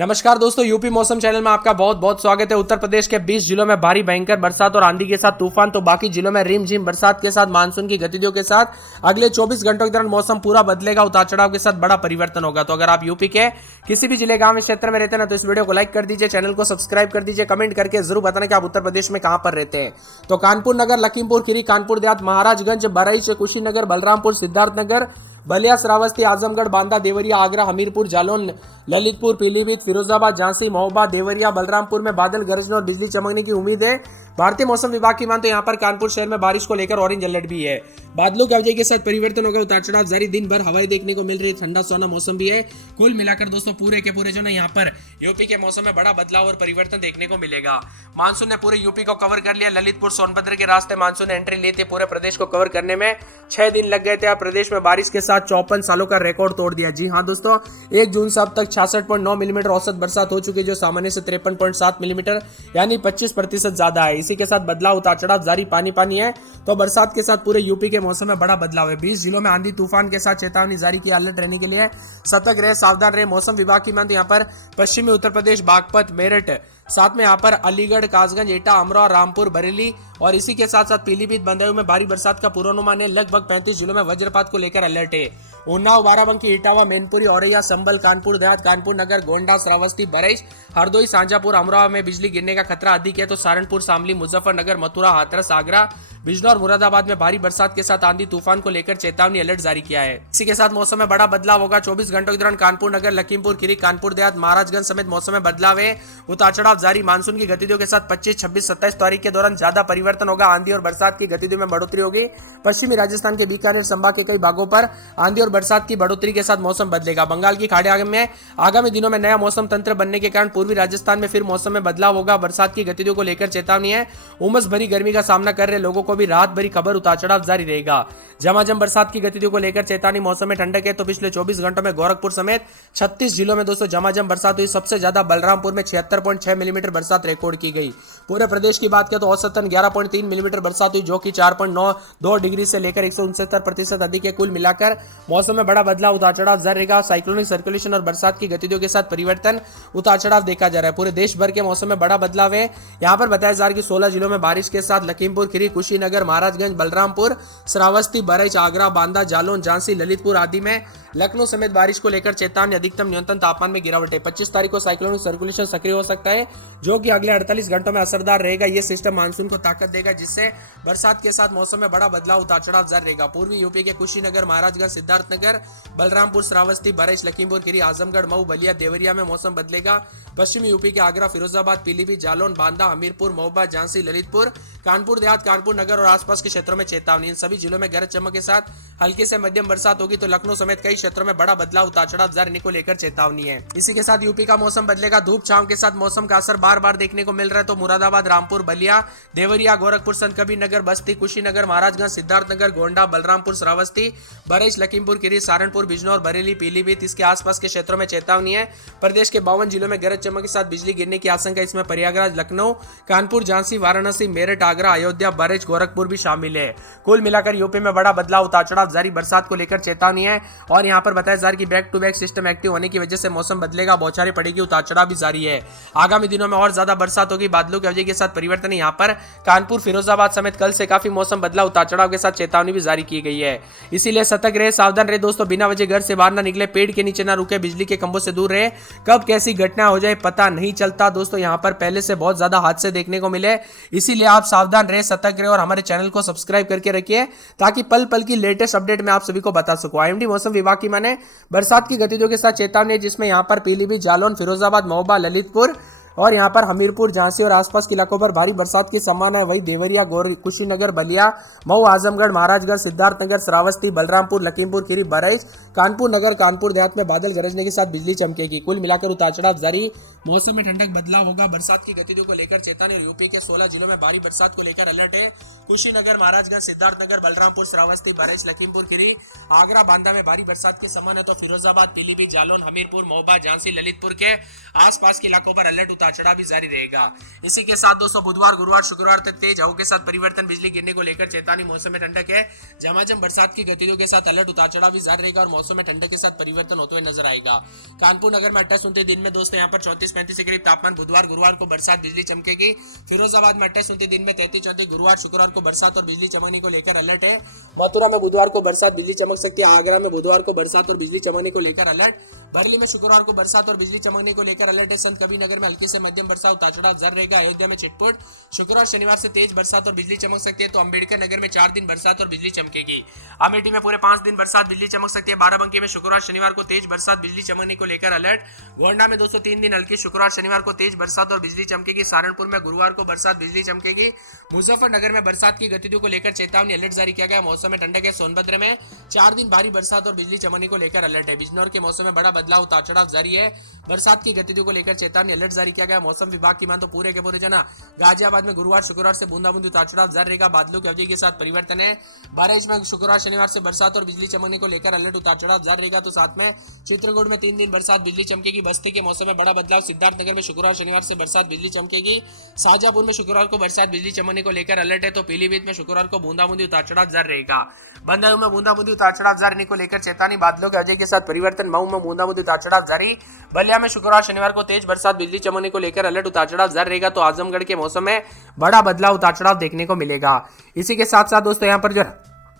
नमस्कार दोस्तों, यूपी मौसम चैनल में आपका बहुत बहुत स्वागत है। उत्तर प्रदेश के 20 जिलों में भारी भयंकर बरसात और आंधी के साथ तूफान, तो बाकी जिलों में रिमझिम बरसात के साथ मानसून की गतिविधियों के साथ अगले 24 घंटों के दौरान मौसम पूरा बदलेगा। उतार चढ़ाव के साथ बड़ा परिवर्तन होगा। तो अगर आप यूपी के किसी भी जिले, गांव, क्षेत्र में रहते हैं ना, तो इस वीडियो को लाइक कर दीजिए, चैनल को सब्सक्राइब कर दीजिए, कमेंट करके जरूर बताना कि आप उत्तर प्रदेश में कहां पर रहते हैं। तो कानपुर नगर, लखीमपुर खीरी, कानपुर देहात, महाराजगंज, बहराइच, कुशीनगर, बलरामपुर, सिद्धार्थनगर, बलिया, श्रावस्ती, आजमगढ़, बांदा, देवरिया, आगरा, हमीरपुर, जालौन, ललितपुर, पीलीभीत, फिरोजाबाद, झांसी, महोबा, देवरिया, बलरामपुर में बादल गरजने और बिजली चमकने की उम्मीद है। भारतीय मौसम विभाग की मानते यहाँ पर कानपुर शहर में बारिश को लेकर ऑरेंज अलर्ट भी है। बादलों की वजह के साथ परिवर्तन होगा, उतार चढ़ाव जारी, दिन भर हवाएं देखने को मिल रही है, ठंडा सोना मौसम भी है। कुल मिलाकर दोस्तों पूरे के पूरे जो ना यहाँ पर यूपी के मौसम में बड़ा बदलाव और परिवर्तन देखने को मिलेगा। मानसून ने पूरे यूपी को कवर कर लिया। ललितपुर, सोनभद्र के रास्ते मानसून ने एंट्री ली थी। पूरे प्रदेश को कवर करने में 6 दिन लग गए थे। अब प्रदेश में बारिश के साथ 54 सालों का रिकॉर्ड तोड़ दिया। जी हाँ दोस्तों, 1 जून से अब तक 66.9 मिलीमीटर औसत बरसात हो चुकी है, जो सामान्य से 53.7 मिलीमीटर यानी 25% ज्यादा है। इसी के साथ बदलाव, उतार चढ़ाव जारी, पानी पानी है। तो बरसात के साथ पूरे यूपी के मौसम में बड़ा बदलाव है। 20 जिलों में आंधी तूफान के साथ चेतावनी जारी की। अलर्ट रहने के लिए सतर्क रहे, सावधान रहे। मौसम विभाग की मानते यहाँ पर पश्चिमी उत्तर प्रदेश, बागपत, मेरठ, साथ में यहाँ पर अलीगढ़, कासगंज, एटा, अमरोहा, रामपुर, बरेली और इसी के साथ साथ पीलीभीत, बदायूं में भारी बरसात का पूर्वानुमान है। लगभग 35 जिलों में वज्रपात को लेकर अलर्ट है। उन्नाव, बाराबंकी, इटावा, मैनपुरी, औरैया, संभल, कानपुर देहात, कानपुर नगर, गोंडा, श्रावस्ती, बहराइच, हरदोई, शाजापुर, अमरोहा में बिजली गिरने का खतरा अधिक है। तो सहारनपुर, शामली, मुजफ्फरनगर, मथुरा, हाथरस, आगरा, बिजनौर, मुरादाबाद में भारी बरसात के साथ आंधी तूफान को लेकर चेतावनी अलर्ट जारी किया है। इसी के साथ मौसम में बड़ा बदलाव होगा। 24 घंटों के दौरान कानपुर नगर, लखीमपुर खीरी, कानपुर देहात, महाराजगंज समेत मौसम में बदलाव है। उतार चढ़ाव जारी। मानसून की गतिविधियों के साथ 25, 26, 27 तारीख के दौरान ज्यादा परिवर्तन होगा। आंधी और बरसात की गतिविधियों में बढ़ोतरी होगी। पश्चिमी राजस्थान के बीकानेर संभाग के कई भागों पर आंधी और बरसात की बढ़ोतरी के साथ मौसम बदलेगा। बंगाल की खाड़ी में आगामी दिनों में नया मौसम तंत्र बनने के कारण पूर्वी राजस्थान में फिर मौसम में बदलाव होगा। बरसात की गतिविधियों को लेकर चेतावनी है। उमस भरी गर्मी का सामना कर रहे लोगों को भी राहत भरी खबर, उतार चढ़ाव जारी रहेगा। झमाझम बरसात की गतिविधियों को लेकर चेतावनी। मौसम में ठंडक है। तो पिछले 24 घंटों में गोरखपुर समेत 36 जिलों में दोस्तों झमाझम बरसात हुई। सबसे ज्यादा बलरामपुर में 76.6 मिलीमीटर बरसात रिकॉर्ड की गई। पूरे प्रदेश की बात करें तो औसतन 11.3 मिलीमीटर बरसात हुई, जो कि 4.92 डिग्री से लेकर 169% अधिक है। कुल मिलाकर मौसम में बड़ा बदलाव, उतार चढ़ाव जारी रहेगा। साइक्लोनिक सर्कुलेशन और बरसात की गतिविधियों के साथ परिवर्तन, उतार चढ़ाव देखा जा रहा है। पूरे देश भर के मौसम में बड़ा बदलाव है। यहाँ पर बताया जा रहा है कि 16 जिलों में बारिश के साथ लखीमपुर खीरी, कुशीनगर, महाराजगंज, बलरामपुर, श्रावस्ती, बहराइच, आगरा, बांदा, जालौन, झांसी, ललितपुर आदि में, लखनऊ समेत बारिश को लेकर चेतावनी। अधिकतम न्यूनतम तापमान में गिरावट है। 25 तारीख को साइक्लोनिक सर्कुलेशन सक्रिय हो सकता है, जो कि अगले 48 घंटों में असरदार रहेगा। यह सिस्टम मानसून को ताकत देगा, जिससे बरसात के साथ मौसम में बड़ा बदलाव, उतार चढ़ाव जारी रहेगा। पूर्वी यूपी के कुशीनगर, महाराजगंज, सिद्धार्थनगर, बलरामपुर, श्रावस्ती, बहराइच, लखीमपुर खीरी, आजमगढ़, मऊ, बलिया, देवरिया में मौसम बदलेगा। पश्चिमी यूपी के आगरा, फिरोजाबाद, पीलीभीत, जालौन, बांदा, हमीरपुर, महोबा, झांसी, ललितपुर, कानपुर देहात, कानपुर नगर और आसपास के क्षेत्रों में चेतावनी। इन सभी जिलों में गरज चमक के साथ हल्की से मध्यम बरसात होगी। तो लखनऊ समेत कई क्षेत्रों में बड़ा बदलाव, उतार चढ़ाव जारी को लेकर चेतावनी है। इसी के साथ यूपी का मौसम बदलेगा। धूप छांव के साथ मौसम का असर बार बार देखने को मिल रहा है। तो मुरादाबाद, रामपुर, बलिया, देवरिया, गोरखपुर, संत कबीर नगर, बस्ती, कुशीनगर, महाराजगंज, सिद्धार्थनगर, गोंडा, बलरामपुर, श्रावस्ती, बहराइच, लखीमपुर खीरी, सहारनपुर, बिजनौर, बरेली, पीलीभीत, इसके आसपास के क्षेत्रों में चेतावनी है। प्रदेश के 52 जिलों में गरज चमक के साथ बिजली गिरने की आशंका। इसमें प्रयागराज, लखनऊ, कानपुर, झांसी, वाराणसी, मेरठ, आगरा, अयोध्या, बहराइच, गोरखपुर भी शामिल है। कुल मिलाकर यूपी में बड़ा बदलाव, उतार चढ़ाव जारी, बरसात को लेकर चेतावनी है। और यहाँ पर बताया जा रहा है कि back to back system active होने की वजह से मौसम बदलेगा, बौछारें पड़ेगी, उतार चढ़ाव भी जारी है। आगामी दिनों में और ज्यादा बरसात होगी। बादलों की वजह के साथ परिवर्तन है। यहाँ पर कानपुर, फिरोजाबाद समेत कल से काफी मौसम बदला, उतार चढ़ाव के साथ चेतावनी भी जारी की गई है। इसीलिए सतर्क रहे, सावधान रहे दोस्तों। बिना वजह घर से बाहर ना निकले, पेड़ के नीचे ना रुके, बिजली के खंभों से दूर रहे। कब कैसी घटना हो जाए पता नहीं चलता दोस्तों। यहाँ पर पहले से बहुत ज्यादा हादसे देखने को मिले। इसीलिए आप सावधान रहे, सतर्क रहे और हमारे चैनल को सब्सक्राइब करके रखिए, ताकि पल पल की लेटेस्ट अपडेट मैं आप सभी को बता सकूं। आईएमडी मौसम विभाग की माने बरसात की गतिविधियों के साथ चेतावनी, जिसमें यहाँ पर पीलीभीत, जालौन, फिरोजाबाद, महोबा, ललितपुर और यहाँ पर हमीरपुर, झांसी और आसपास के इलाकों पर भारी बरसात की संभावना है। वही देवरिया, कुशीनगर, बलिया, मऊ, आजमगढ़, महाराजगंज, सिद्धार्थनगर, श्रावस्ती, बलरामपुर, लखीमपुर खीरी, बहराइच, कानपुर नगर, कानपुर देहात में बादल गरजने के साथ बिजली चमकेगी। कुल मिलाकर उतार चढ़ाव जारी। मौसम में ठंडक, बदलाव होगा। बरसात की गतिविधियों को लेकर चेतावनी। यूपी के 16 जिलों में भारी बरसात को लेकर अलर्ट है। कुशीनगर, महाराजगंज, सिद्धार्थनगर, बलरामपुर, श्रावस्ती, बहराइच, लखीमपुर खीरी, आगरा, बांदा में भारी बरसात की संभावना है। तो फिरोजाबाद, पीलीभीत, जालौन, हमीरपुर, महोबा, झांसी, ललितपुर के आसपास के इलाकों पर अलर्ट, उतार उतार चढ़ाव भी जारी रहेगा। इसी के साथ दोस्तों बुधवार गुरुवार शुक्रवार तक तेज हवाओं के साथ परिवर्तन, बिजली गिरने को लेकर चेतावनी, मौसम में ठंडक है, झमाझम बरसात की गतिविधियों के साथ अलर्ट, उतार चढ़ाव भी जारी रहेगा और मौसम में ठंडक के साथ परिवर्तन होते हुए नजर आएगा। कानपुर नगर में 28-29 दिन में दोस्तों यहाँ पर 34-35 के करीब तापमान, बुधवार गुरुवार को बरसात बिजली चमकेगी। फिरोजाबाद में 28-29 दिन में 33-34, गुरुवार शुक्रवार को बरसात और बिजली चमकने को लेकर अलर्ट है। मथुरा में बुधवार को बरसात बिजली चमक सकती है। आगरा में बुधवार को बरसात और बिजली चमकने को लेकर अलर्ट। बरेली में शुक्रवार को बरसात और बिजली चमकने को लेकर अलर्ट है। संत कबीर नगर में हल्की से मध्यम बरसात, उतार चढ़ाव जारी रहेगा। अयोध्या में छिटपुट शुक्रवार शनिवार से तेज बरसात और बिजली चमक सकती है। तो अंबेडकर नगर में 4 दिन बरसात और बिजली चमकेगी। अमेठी में पूरे 5 दिन बरसात बिजली चमक सकती है। बाराबंकी में शुक्रवार शनिवार को तेज बरसात बिजली चमकने को लेकर अलर्ट। गोंडा में 203 दिन हल्की शुक्रवार शनिवार को तेज बरसात और बिजली चमकेगी। सहारनपुर में गुरुवार को बरसात बिजली चमकेगी। मुजफ्फरनगर में बरसात की गतिविधियों को लेकर चेतावनी, अलर्ट जारी किया गया। मौसम में ठंडक है। सोनभद्र में 4 दिन भारी बरसात और बिजली चमकने को लेकर अलर्ट है। बिजनौर के मौसम में बड़ा बदलाव, उतार चढ़ाव जारी है। बरसात की गतिविधियों को लेकर चेतावनी, अलर्ट जारी किया गया। मौसम विभाग की मान तो पूरे के पूरे जना गाजियाबाद में गुरुवार शुक्रवार से बूंदाबूंदी, उतार चढ़ाव जारी रहेगा। बादलों की अवधि के साथ परिवर्तन है। बहराइच में शुक्रवार शनिवार से बरसात और बिजली चमकने को लेकर अलर्ट, उतार चढ़ाव जारी रहेगा। तो साथ में चित्रकूट में 3 दिन बरसात बिजली चमकेगी। बस्ती के मौसम में बड़ा बदलाव। सिद्धार्थनगर में शुक्रवार शनिवार से बरसात बिजली चमकेगी। शाहजहांपुर में शुक्रवार को बरसात बिजली चमकने को लेकर अलर्ट है। तो पीलीभीत में शुक्रवार को बूंदाबूंदी, उतार चढ़ाव जारी रहेगा। बंदायूं में बूंदाबूंदी, उतार चढ़ाव जारी को लेकर चेतावनी, बादलों की अवधि के साथ परिवर्तन। मऊ में बूंदाबूंदी, उतार चढ़ाव जारी। बलिया में शुक्रवार शनिवार को तेज बरसात बिजली चमकने को लेकर अलर्ट, उतार चढ़ाव जारी रहेगा। तो आजमगढ़ के मौसम में बड़ा बदलाव, उतार चढ़ाव देखने को मिलेगा। इसी के साथ साथ दोस्तों यहाँ पर जो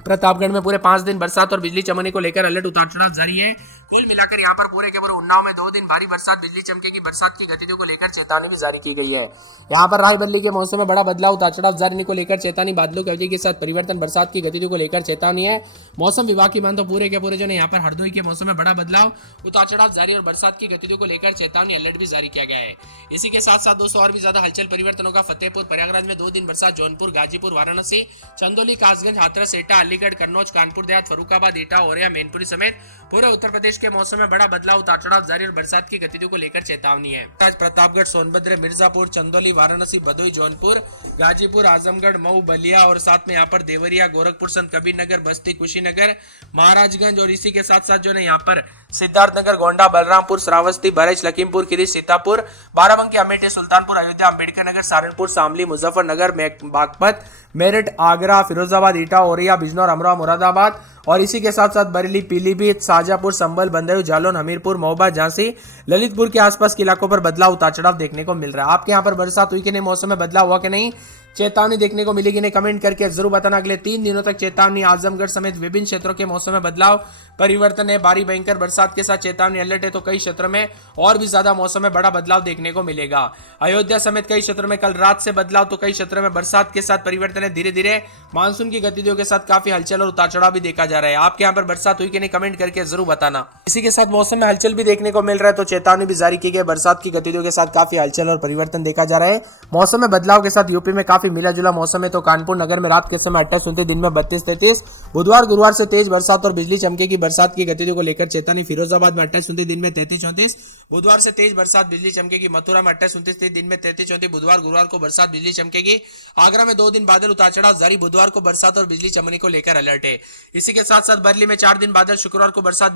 प्रतापगढ़ में पूरे 5 दिन बरसात और बिजली चमकने को लेकर अलर्ट, उतार चढ़ाव जारी है। कुल मिलाकर यहाँ पर पूरे के पूरे उन्नाव में 2 दिन भारी बरसात बिजली चमकेगी। बरसात की गतिविधियों को लेकर चेतावनी भी जारी की गई है। यहाँ पर रायबरेली के मौसम में बड़ा बदलाव, उतार चढ़ाव जारी को लेकर चेतावनी, बादलों की अवधि के साथ परिवर्तन, बरसात की गतिविधियों को लेकर चेतावनी है। मौसम विभाग की मान तो पूरे के पूरे जो है यहाँ पर हरदोई के मौसम में बड़ा बदलाव, उतार चढ़ाव जारी और बरसात की गतिविधियों को लेकर चेतावनी, अलर्ट भी जारी किया गया है। इसी के साथ साथ दोस्तों और भी ज्यादा हलचल परिवर्तन होगा। फतेहपुर प्रयागराज में 2 दिन बरसात, जौनपुर गाजीपुर वाराणसी चंदौली कासगंज हाथरस एटा अलीगढ़ कन्नौज कानपुर देहात फर्रुखाबाद एटा औरैया मैनपुरी समेत पूरे उत्तर प्रदेश के मौसम में बड़ा बदलाव, उतार चढ़ाव जारी और बरसात की गतिविधियों को लेकर चेतावनी है। आज प्रतापगढ़ सोनभद्र मिर्जापुर चंदौली वाराणसी भदोही जौनपुर गाजीपुर आजमगढ़ मऊ बलिया और साथ में यहाँ पर देवरिया गोरखपुर संत कबीर नगर बस्ती कुशीनगर महाराजगंज और इसी के साथ साथ जो है यहाँ पर सिद्धार्थनगर गोंडा बलरामपुर श्रावस्ती बरेच लखीमपुर खीरी सीतापुर बाराबंकी अमेठी सुल्तानपुर अयोध्या अंबेडकर नगर सहारनपुर शामली मुजफ्फरनगर बागपत मेरठ आगरा फिरोजाबाद ईटा औरैया बिजनौर अमरोहा मुरादाबाद और इसी के साथ साथ बरेली पीलीभीत शाहजहांपुर संभल बंदरु जालौन हमीरपुर महोबा झांसी ललितपुर के आसपास के इलाकों पर बदलाव, उतार चढ़ाव देखने को मिल रहा है। आपके यहाँ पर बरसात हुई कि नहीं, मौसम में बदलाव हुआ कि नहीं, चेतावनी देखने को मिलेगी नहीं, कमेंट करके जरूर बताना। अगले 3 दिनों तक चेतावनी, आजमगढ़ समेत विभिन्न क्षेत्रों के मौसम में बदलाव परिवर्तन है। भारी भयंकर बरसात के साथ चेतावनी अलर्ट है। तो कई क्षेत्रों में और भी ज्यादा मौसम में बड़ा बदलाव देखने को मिलेगा। अयोध्या समेत कई क्षेत्रों में कल रात से बदलाव, तो कई क्षेत्रों में बरसात के साथ परिवर्तन है। धीरे धीरे मानसून की गतिविधियों के साथ काफी हलचल और उतार चढ़ाव भी देखा जा रहा है। आपके यहाँ पर बरसात हुई कि नहीं, कमेंट करके जरूर बताना। इसी के साथ मौसम में हलचल भी देखने को मिल रहा है। तो चेतावनी भी जारी की गई। बरसात की गतिविधियों के साथ काफी हलचल और परिवर्तन देखा जा रहा है। मौसम में बदलाव के साथ यूपी में काफी मिला जुला मौसम है। तो कानपुर नगर में रात के समय 28-29 दिन में 32-33, बुधवार गुरुवार से तेज बरसात और बिजली चमकेगी। बरसात की गतिविधियों को लेकर चेतावनी। फिरोजाबाद में 28-29 दिन में 33-34, बुधवार से तेज बरसात बिजली चमकेगी। मथुरा में 28-29 दिन में 33-34, बुधवार गुरुवार को बरसात बिजली चमकेगी। आगरा में 2 दिन बादल उतार चढ़ाव जारी, बुधवार को बरसात और बिजली चमकने को लेकर अलर्ट है। इसी के साथ साथ बरेली में 4 दिन बादल, शुक्रवार को बरसात